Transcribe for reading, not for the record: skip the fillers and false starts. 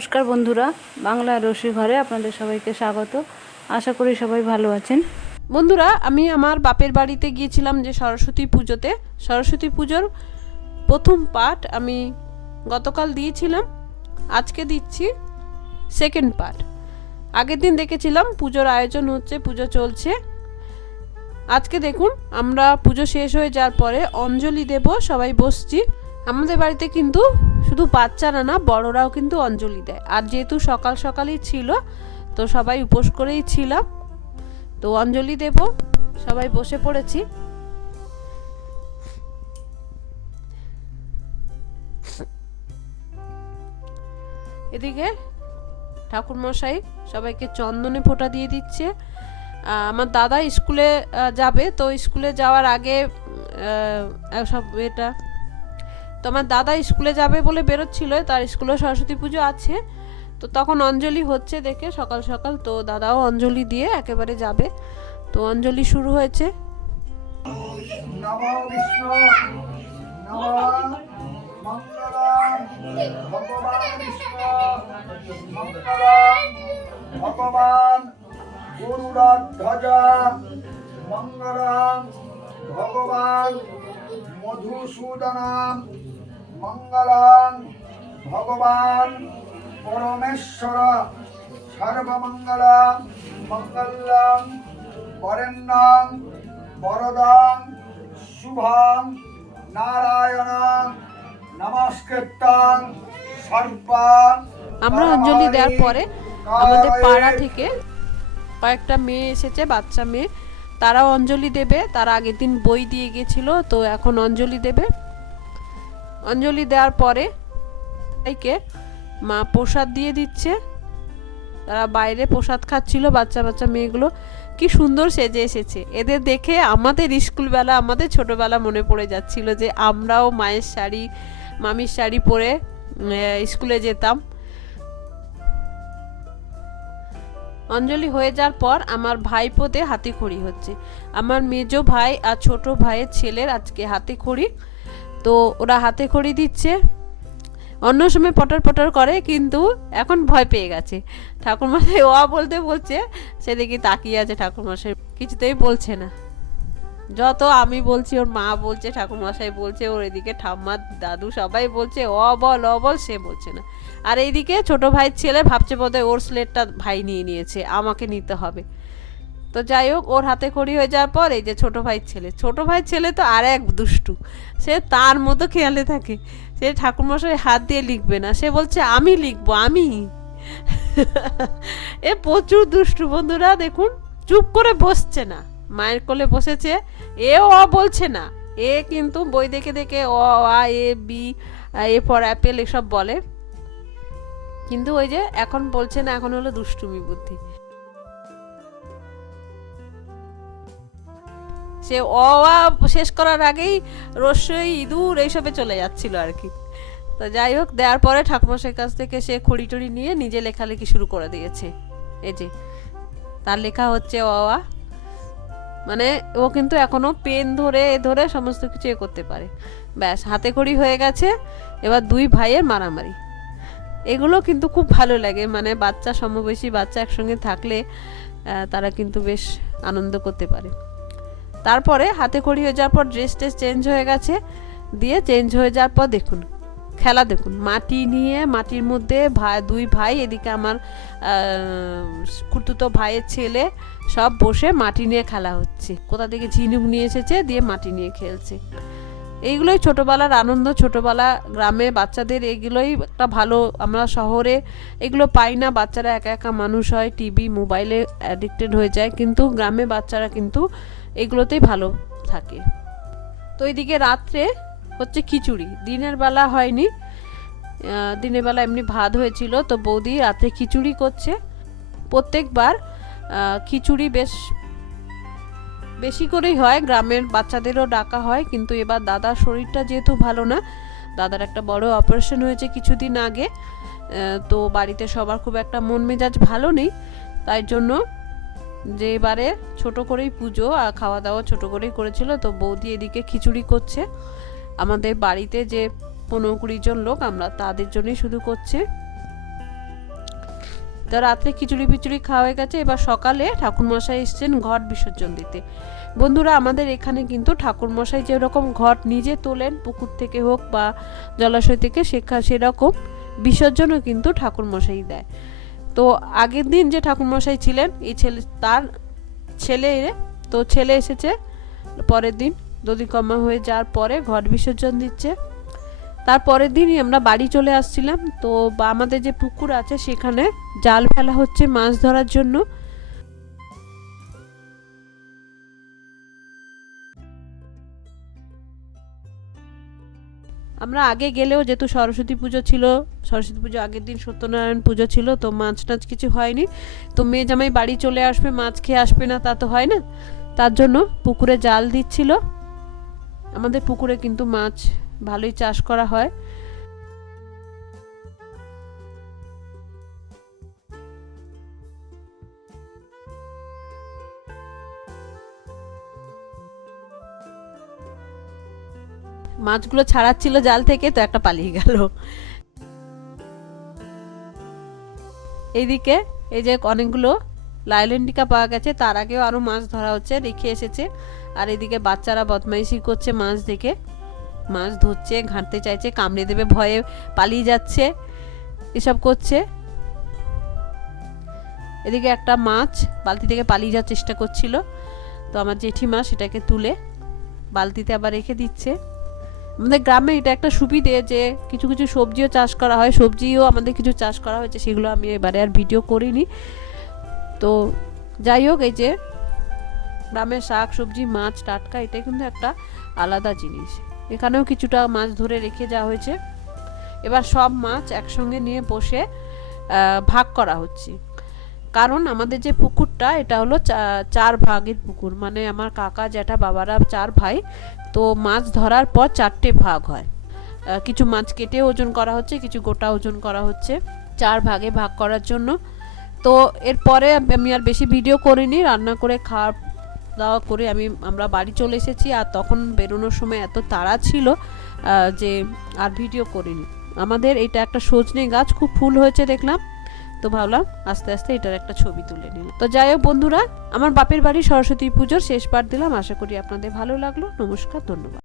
নমস্কার বন্ধুরা, বাংলা রসি ঘরে আপনাদের সবাইকে স্বাগত। আশা করি সবাই ভালো আছেন। বন্ধুরা, আমি আমার বাপের বাড়িতে গিয়েছিলাম যে সরস্বতী পুজোতে। সরস্বতী পুজোর প্রথম পার্ট আমি গতকাল দিয়েছিলাম, আজকে দিচ্ছি সেকেন্ড পার্ট। আগের দিন দেখেছিলাম পুজোর আয়োজন হচ্ছে, পুজো চলছে। আজকে দেখুন, আমরা পুজো শেষ হয়ে যাওয়ার পরে অঞ্জলি দেব, সবাই বসছি। আমাদের বাড়িতে কিন্তু শুধু বাচ্চারা না, বড়রাও কিন্তু অঞ্জলি দেয়। আর যেহেতু সকাল সকালই ছিল, তো সবাই উপোস করেই ছিলাম, তো অঞ্জলি দেব, সবাই বসে পড়েছি। এদিকে ঠাকুরমশাই সবাইকে চন্দনে ফোঁটা দিয়ে দিচ্ছে। আমার দাদা স্কুলে যাবে, তো স্কুলে যাওয়ার আগে সব এটা, তো আমার দাদা স্কুলে যাবে বলে বেরোচ্ছিল, তার স্কুলে সরস্বতী পুজো আছে, তো তখন অঞ্জলি হচ্ছে দেখে সকাল সকাল, তো দাদাও অঞ্জলি দিয়ে একেবারে যাবে। তো অঞ্জলি শুরু হয়েছে। নমো বিষ্ণু নমঃ মঙ্গলং ভগবান বিষ্ণু মঙ্গলং ভগবান গরুড়ধ্বজ মঙ্গলং ভগবান মধুসূদনম মঙ্গলং ভগবান পরমেশ্বর সর্বমঙ্গলং মঙ্গলং বরেণ্যং বরদং শুভং নারায়ণং নমস্কৃত্যং সর্বং। আমরা অঞ্জলি দেওয়ার পরে আমাদের পাড়া থেকে কয়েকটা মেয়ে এসেছে, বাচ্চা মেয়ে, তারাও অঞ্জলি দেবে। তারা আগের দিন বই দিয়ে গেছিল, তো এখন অঞ্জলি দেবে। অঞ্জলি দেওয়ার পরে সবাইকে মা প্রসাদ দিয়ে দিচ্ছে। তারা বাইরে প্রসাদ খাচ্ছিল, বাচ্চা বাচ্চা মেয়েগুলো কি সুন্দর সেজে এসেছে। এদের দেখে আমাদের স্কুলবেলা, আমাদের ছোটবেলা মনে পড়ে যাচ্ছিল, যে আমরাও মায়ের শাড়ি, মামির শাড়ি পরে স্কুলে যেতাম। অঞ্জলি হয়ে যাওয়ার পর আমার ভাইপোতে হাতে খড়ি হচ্ছে। আমার মেজো ভাই আর ছোট ভাইয়ের ছেলের আজকে হাতে খড়ি, তো ওরা হাতে খড়ি দিচ্ছে। অন্য সময় পটর পটর করে, কিন্তু এখন ভয় পেয়ে গেছে। ঠাকুরমশাই ও বলতে বলছে, সেদিকে তাকিয়ে আছে। ঠাকুরমশাই কিছুতেই বলছে না। যত আমি বলছি, ওর মা বলছে, ঠাকুরমশাই বলছে, ওর এদিকে ঠাম্মা দাদু সবাই বলছে ও বল, সে বলছে না। আর এইদিকে ছোট ভাইয়ের ছেলে ভাবছে বোধহয় ওর স্লেটটা ভাই নিয়ে নিয়েছে, আমাকে নিতে হবে। তো যাই হোক, ওর হাতে খড়ি হয়ে যাওয়ার পর এই যে ছোট ভাইয়ের ছেলে তো আর এক দুষ্টু, সে তার মতো খেয়ালে থাকে। সে ঠাকুরমশাই হাত দিয়ে লিখবে না, সে বলছে আমি লিখবো, আমি। এ প্রচুর দুষ্টু বন্ধুরা, দেখুন চুপ করে বসছে না। মায়ের কোলে বসেছে, এও বলছে না। এ কিন্তু বই দেখে দেখে A B, A for Apple এসব বলে, কিন্তু ওই যে এখন বলছে না, এখন হলো দুষ্টুমি বুদ্ধি। সে শেষ করার আগেই রস্যই, ইঁদুর এইসবে চলে যাচ্ছিল আর কি। তো যাই হোক, দেওয়ার পরে ঠাকুরমশাইয়ের কাছ থেকে সে খড়ি টড়ি নিয়ে নিজে লেখালেখি শুরু করে দিয়েছে। এই যে তার লেখা হচ্ছে মানে ও কিন্তু এখনো পেন ধরে ধরে সমস্ত কিছু করতে পারে। ব্যাস, হাতে খড়ি হয়ে গেছে। এবার দুই ভাইয়ের মারামারি, এগুলো কিন্তু খুব ভালো লাগে। মানে বাচ্চা, সমবয়সী বাচ্চা একসঙ্গে থাকলে তারা কিন্তু বেশ আনন্দ করতে পারে। তারপরে হাতে খড়ি হয়ে যাওয়ার পর ড্রেস চেঞ্জ হয়ে গেছে, দিয়ে চেঞ্জ হয়ে যাওয়ার পর দেখুন খেলা, দেখুন মাটি নিয়ে, মাটির মধ্যে দুই ভাই, এদিকে আমার খুড়তুতো ভাইয়ের ছেলে, সব বসে মাটি নিয়ে খেলা হচ্ছে। কোথা থেকে ঝিনুক নিয়ে এসেছে, দিয়ে মাটি নিয়ে খেলছে। এইগুলোই ছোটবেলার আনন্দ। ছোটবেলা গ্রামে বাচ্চাদের এগুলোই একটা ভালো। আমরা শহরে এগুলো পাই না, বাচ্চারা একা একা মানুষ হয়, টিভি মোবাইলে অ্যাডিক্টেড হয়ে যায়, কিন্তু গ্রামে বাচ্চারা কিন্তু এগুলোতেই ভালো থাকে। তো এইদিকে রাত্রে হচ্ছে খিচুড়ি, দিনের বেলা হয়নি, দিনের বেলা এমনি ভাত হয়েছিল। তো বৌদি রাত্রে খিচুড়ি করছে। প্রত্যেকবার খিচুড়ি বেশি করেই হয়, গ্রামের বাচ্চাদেরও ডাকা হয়, কিন্তু এবার দাদার শরীরটা যেহেতু ভালো না, দাদার একটা বড় অপারেশন হয়েছে কিছুদিন আগে, তো বাড়িতে সবার খুব একটা মন মেজাজ ভালো নেই। তাই জন্য যে এবারে ছোট করেই পুজো আর খাওয়া দাওয়া ছোট করেই করেছিল। তো বৌদি এদিকে খিচুড়ি করছে। আমাদের বাড়িতে যে 15-20 জন লোক, আমরা তাদের জন্যই শুধু করছে। তো রাত্রে খিচুড়ি পিচুড়ি খাওয়া হয়ে গেছে। এবার সকালে ঠাকুরমশাই এসছেন ঘট বিসর্জন দিতে। বন্ধুরা, আমাদের এখানে কিন্তু ঠাকুরমশাই যেরকম ঘট নিজে তোলেন পুকুর থেকে হোক বা জলাশয় থেকে, সেরকম বিসর্জনও কিন্তু ঠাকুরমশাই দেয়। তো আগের দিন যে ঠাকুরমশাই ছিলেন, এই তার ছেলে এসেছে পরের দিন, দধিকর্মা হয়ে যাওয়ার পরে ঘট বিসর্জন দিচ্ছে। তারপরের দিনই আমরা বাড়ি চলে আসছিলাম। তো আমাদের যে পুকুর আছে সেখানে জাল ফেলা হচ্ছে মাছ ধরার জন্য। আমরা আগে গেলেও যেহেতু সরস্বতী পুজো ছিল, সরস্বতী পুজো আগের দিন সত্যনারায়ণ পুজো ছিল, তো মাছ টাছ কিছু হয়নি। তো মেয়ে জামাই বাড়ি চলে আসবে, মাছ খেয়ে আসবে না তা তো হয় না, তার জন্য পুকুরে জাল দিচ্ছিল। আমাদের পুকুরে কিন্তু মাছ ভালোই চাষ করা হয়। মাছগুলো ছাড়াচ্ছিল জাল থেকে, তো একটা পালিয়ে গেল। এইদিকে এই যে অনেকগুলো লাইলেন্ডিকা পাওয়া গেছে, তার আগেও আরো মাছ ধরা হচ্ছে, রেখে এসেছে। আর এদিকে বাচ্চারা বদমাইশি করছে, মাছ দেখে মাছ ধরছে, ঘাঁটতে চাইছে, কামড়ে দেবে ভয়ে পালিয়ে যাচ্ছে, এসব করছে। এদিকে একটা মাছ বালতি থেকে পালিয়ে যাওয়ার চেষ্টা করছিল, তো আমার জেঠিমা সেটাকে তুলে বালতিতে আবার রেখে দিচ্ছে। আমাদের গ্রামে এটা একটা সুবিধে যে কিছু কিছু সবজিও চাষ করা হয়, সবজিও আমাদের কিছু চাষ করা হয়েছে, সেগুলো আমি এবারে আর ভিডিও করিনি। তো যাই হোক, এই যে গ্রামের শাক সবজি মাছ টাটকা, এটা কিন্তু একটা আলাদা জিনিস। এখানেও কিছুটা মাছ ধরে রেখে যাওয়া হয়েছে। এবার সব মাছ একসঙ্গে নিয়ে বসে ভাগ করা হচ্ছে, কারণ আমাদের যে পুকুরটা এটা হলো 4 ভাগের পুকুর, মানে আমার কাকা জ্যাঠা বাবারা 4 ভাই। তো মাছ ধরার পর 4টে ভাগ হয়, কিছু মাছ কেটে ওজন করা হচ্ছে, কিছু গোটা ওজন করা হচ্ছে, 4 ভাগে ভাগ করার জন্য। তো এরপরে আমি আর বেশি ভিডিও করিনি, রান্না করে খাওয়া দাওয়া করে আমরা বাড়ি চলে এসেছি। আর তখন বেরোনোর সময় এত তাড়া ছিল যে আর ভিডিও করিনি। আমাদের এটা একটা সজনে গাছ, খুব ফুল হয়েছে দেখলাম, তো ভাবলাম আস্তে আস্তে এটার একটা ছবি তুলে নিলাম। তো যাই হোক বন্ধুরা, আমার বাপের বাড়ি সরস্বতী পুজোর শেষ পাঠ দিলাম, আশা করি আপনাদের ভালো লাগলো। নমস্কার, ধন্যবাদ।